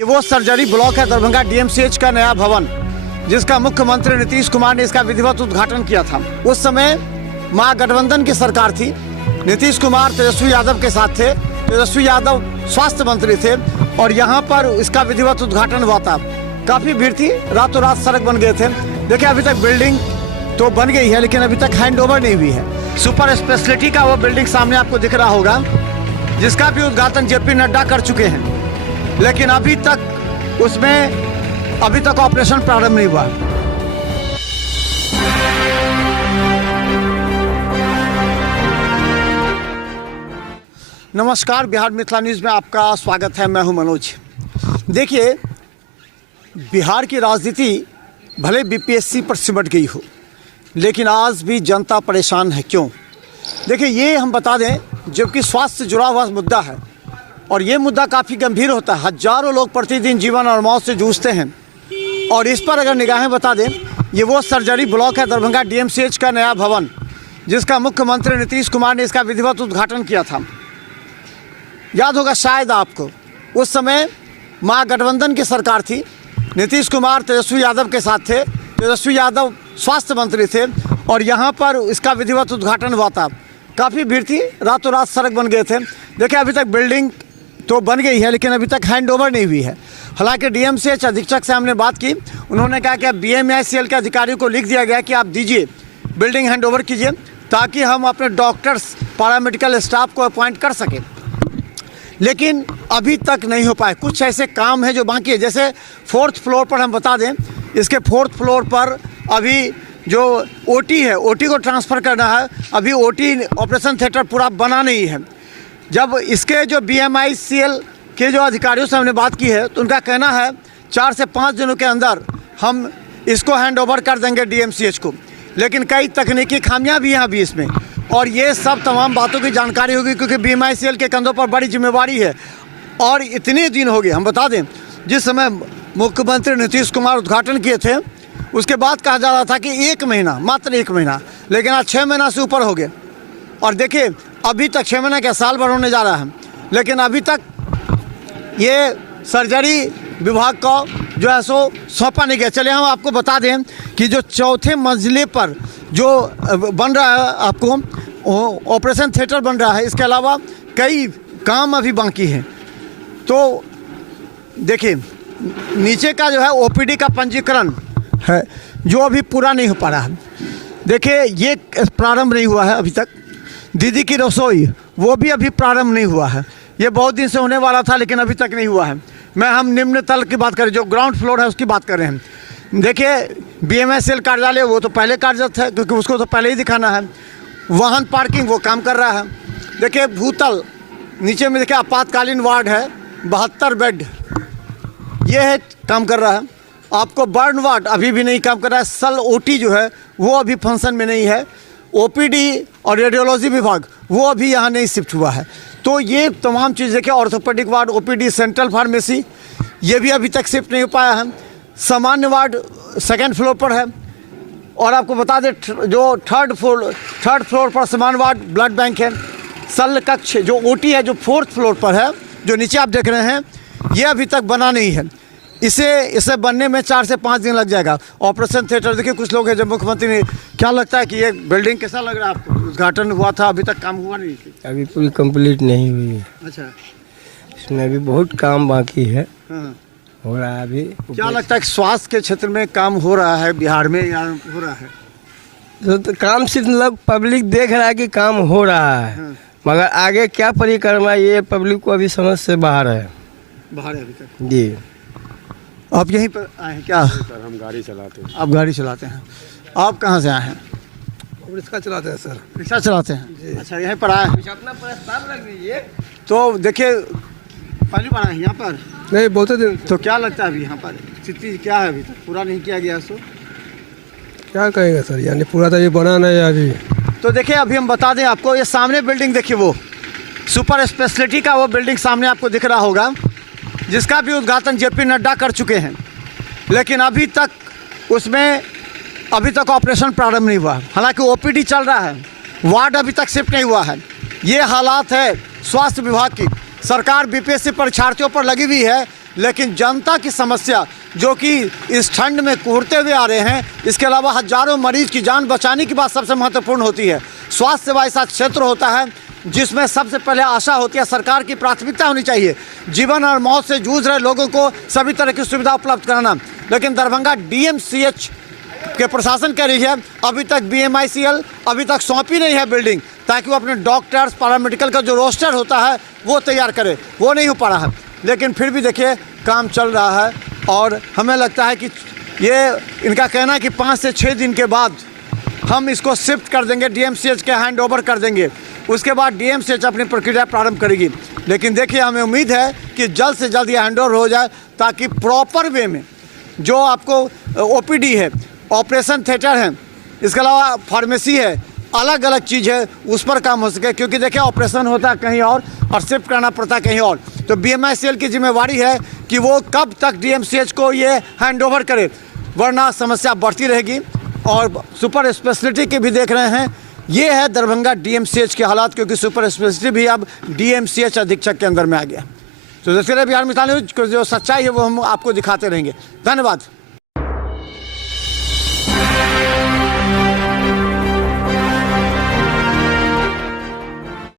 ये वो surgery block है दरभंगा डीएमसीएच का नया भवन, जिसका मुख्यमंत्री नीतीश कुमार ने इसका विधिवत उद्घाटन किया था। उस समय महागठबंधन की सरकार थी, नीतीश कुमार तेजस्वी यादव के साथ थे, तेजस्वी यादव स्वास्थ्य मंत्री थे और यहाँ पर इसका विधिवत उद्घाटन हुआ था। काफ़ी भीड़ थी, रातों रात सड़क बन गए थे। देखिए अभी तक बिल्डिंग तो बन गई है लेकिन अभी तक हैंड ओवर नहीं हुई है। सुपर स्पेशलिटी का वो बिल्डिंग सामने आपको दिख रहा होगा, जिसका भी उद्घाटन जेपी नड्डा कर चुके हैं, लेकिन अभी तक ऑपरेशन प्रारंभ नहीं हुआ। नमस्कार, बिहार मिथिला न्यूज़ में आपका स्वागत है। मैं हूं मनोज। देखिए, बिहार की राजनीति भले बीपीएससी पर सिमट गई हो, लेकिन आज भी जनता परेशान है। क्यों? देखिए, ये हम बता दें, जबकि स्वास्थ्य से जुड़ा हुआ मुद्दा है और ये मुद्दा काफ़ी गंभीर होता है। हजारों लोग प्रतिदिन जीवन और मौत से जूझते हैं और इस पर अगर निगाहें बता दें, ये वो सर्जरी ब्लॉक है दरभंगा डीएमसीएच का नया भवन, जिसका मुख्यमंत्री नीतीश कुमार ने इसका विधिवत उद्घाटन किया था। याद होगा शायद आपको, उस समय महागठबंधन की सरकार थी, नीतीश कुमार तेजस्वी यादव के साथ थे, तेजस्वी यादव स्वास्थ्य मंत्री थे और यहाँ पर इसका विधिवत उद्घाटन हुआ था। काफ़ी भीड़ थी, रातों रात सड़क बन गए थे। देखिए अभी तक बिल्डिंग तो बन गई है लेकिन अभी तक हैंड ओवर नहीं हुई है। हालांकि डीएमसीएच अधीक्षक से हमने बात की, उन्होंने कहा कि बीएमआईसीएल के अधिकारियों को लिख दिया गया कि आप दीजिए, बिल्डिंग हैंड ओवर कीजिए, ताकि हम अपने डॉक्टर्स पैरामेडिकल स्टाफ को अपॉइंट कर सकें। लेकिन अभी तक नहीं हो पाए। कुछ ऐसे काम हैं जो बाकी है, जैसे 4th फ्लोर पर हम बता दें, इसके 4th फ्लोर पर अभी जो ओटी है, ओटी को ट्रांसफ़र करना है। अभी ओटी ऑपरेशन थिएटर पूरा बना नहीं है। जब इसके जो बीएमआईसीएल के जो अधिकारियों से हमने बात की है तो उनका कहना है 4 से 5 दिनों के अंदर हम इसको हैंड ओवर कर देंगे डीएमसीएच को। लेकिन कई तकनीकी खामियां भी हैं अभी इसमें, और ये सब तमाम बातों की जानकारी होगी क्योंकि बीएमआईसीएल के कंधों पर बड़ी जिम्मेवारी है। और इतने दिन हो गए, हम बता दें, जिस समय मुख्यमंत्री नीतीश कुमार उद्घाटन किए थे उसके बाद कहा जा रहा था कि 1 महीना, मात्र 1 महीना, लेकिन आज 6 महीना से ऊपर हो गए। और देखिए अभी तक 6 महीना क्या, साल भर होने जा रहा है, लेकिन अभी तक ये सर्जरी विभाग को जो है सो सौंपा नहीं गया। चलिए हम आपको बता दें कि जो 4थे मंजिले पर जो बन रहा है, आपको ऑपरेशन थिएटर बन रहा है, इसके अलावा कई काम अभी बाकी हैं। तो देखिए नीचे का जो है ओपीडी का पंजीकरण है जो अभी पूरा नहीं हो पा रहा है। देखिए ये प्रारंभ नहीं हुआ है अभी तक। दीदी की रसोई वो भी अभी प्रारंभ नहीं हुआ है। ये बहुत दिन से होने वाला था लेकिन अभी तक नहीं हुआ है। हम निम्न तल की बात करें, जो ग्राउंड फ्लोर है उसकी बात कर रहे हैं। देखिए बीएमआईसीएल कार्यालय वो तो पहले कार्यरत है क्योंकि उसको तो पहले ही दिखाना है। वाहन पार्किंग वो काम कर रहा है। देखिए भूतल नीचे में देखिए आपातकालीन वार्ड है, 72 बेड ये है, काम कर रहा है। आपको बर्न वार्ड अभी भी नहीं काम कर रहा है। सल ओटी जो है वो अभी फंक्शन में नहीं है। ओपीडी और रेडियोलॉजी विभाग वो अभी यहाँ नहीं शिफ्ट हुआ है। तो ये तमाम चीज़ देखिए, orthopaedic ward, OPD, central pharmacy ये भी अभी तक शिफ्ट नहीं हो पाया है। सामान्य वार्ड 2nd फ्लोर पर है। और आपको बता दें जो 3rd फ्लोर पर सामान्य वार्ड ब्लड बैंक है। शल्य कक्ष जो ओटी है जो 4th फ्लोर पर है, जो नीचे आप देख रहे हैं, ये अभी तक बना नहीं है। इसे बनने में 4 से 5 दिन लग जाएगा। ऑपरेशन थिएटर देखिए, कुछ लोग हैं जब मुख्यमंत्री ने, क्या लगता है कि ये बिल्डिंग कैसा लग रहा है आपको? उद्घाटन हुआ था, अभी तक काम हुआ नहीं? अभी पूरी कंप्लीट नहीं हुई। अच्छा, इसमें अभी बहुत काम बाकी है। हाँ। हो रहा है अभी। क्या लगता है कि स्वास्थ्य के क्षेत्र में काम हो रहा है बिहार में या हो रहा है? तो काम सिर्फ लोग पब्लिक देख रहा है कि काम हो रहा है। हाँ। मगर आगे क्या परिक्रमा ये पब्लिक को अभी समझ से बाहर है। बाहर है अभी तक जी। आप यहीं पर आए हैं क्या? सर हम गाड़ी चलाते हैं। आप गाड़ी चलाते हैं? आप कहाँ से आए हैं? रिक्शा चलाते हैं सर। रिक्शा चलाते हैं? अच्छा, यहीं पर आए हैं। अपना प्रस्ताव रख दीजिए। तो देखिए पहली बार आए हैं यहाँ पर? नहीं, बहुत दिन। तो क्या लगता है अभी यहाँ पर स्थिति क्या है? अभी तक पूरा नहीं किया गया सो क्या कहेगा सर, यानी पूरा तो ये बना नहीं है अभी। तो देखिए अभी हम बता दें आपको, ये सामने बिल्डिंग देखिए, वो सुपर स्पेशलिटी का वो बिल्डिंग सामने आपको दिख रहा होगा, जिसका भी उद्घाटन जेपी नड्डा कर चुके हैं, लेकिन अभी तक ऑपरेशन प्रारंभ नहीं हुआ। हालांकि ओपीडी चल रहा है, वार्ड अभी तक शिफ्ट नहीं हुआ है। ये हालात है स्वास्थ्य विभाग की। सरकार बीपीएससी परीक्षार्थियों पर लगी हुई है, लेकिन जनता की समस्या जो कि इस ठंड में कोहरते हुए आ रहे हैं, इसके अलावा हजारों मरीज की जान बचाने की बात सबसे महत्वपूर्ण होती है। स्वास्थ्य सेवा ऐसा क्षेत्र होता है जिसमें सबसे पहले आशा होती है, सरकार की प्राथमिकता होनी चाहिए जीवन और मौत से जूझ रहे लोगों को सभी तरह की सुविधा उपलब्ध कराना। लेकिन दरभंगा DMCH के प्रशासन कह रही है अभी तक BMICL अभी तक सौंपी नहीं है बिल्डिंग, ताकि वो अपने डॉक्टर्स पैरामेडिकल का जो रोस्टर होता है वो तैयार करे, वो नहीं हो पा रहा है। लेकिन फिर भी देखिए काम चल रहा है और हमें लगता है कि ये इनका कहना है कि 5 से 6 दिन के बाद हम इसको शिफ्ट कर देंगे, DMCH के हैंड ओवर कर देंगे, उसके बाद DMCH अपनी प्रक्रिया प्रारंभ करेगी। लेकिन देखिए हमें उम्मीद है कि जल्द से जल्द ये हैंड ओवर हो जाए, ताकि प्रॉपर वे में जो आपको OPD है, ऑपरेशन थिएटर है, इसके अलावा फार्मेसी है, अलग अलग चीज़ है, उस पर काम हो सके। क्योंकि देखिए ऑपरेशन होता है कहीं और शिफ्ट करना पड़ता है कहीं और। तो BMICL की जिम्मेवारी है कि वो कब तक DMCH को ये हैंड ओवर करे, वरना समस्या बढ़ती रहेगी। और सुपर स्पेशलिटी के भी देख रहे हैं, ये है दरभंगा DMCH के हालात, क्योंकि सुपर स्पेशलिटी भी अब DMCH अधीक्षक के अंदर में आ गया। तो देखते रहे बिहार मिसाल न्यूज, जो सच्चाई है वो हम आपको दिखाते रहेंगे। धन्यवाद।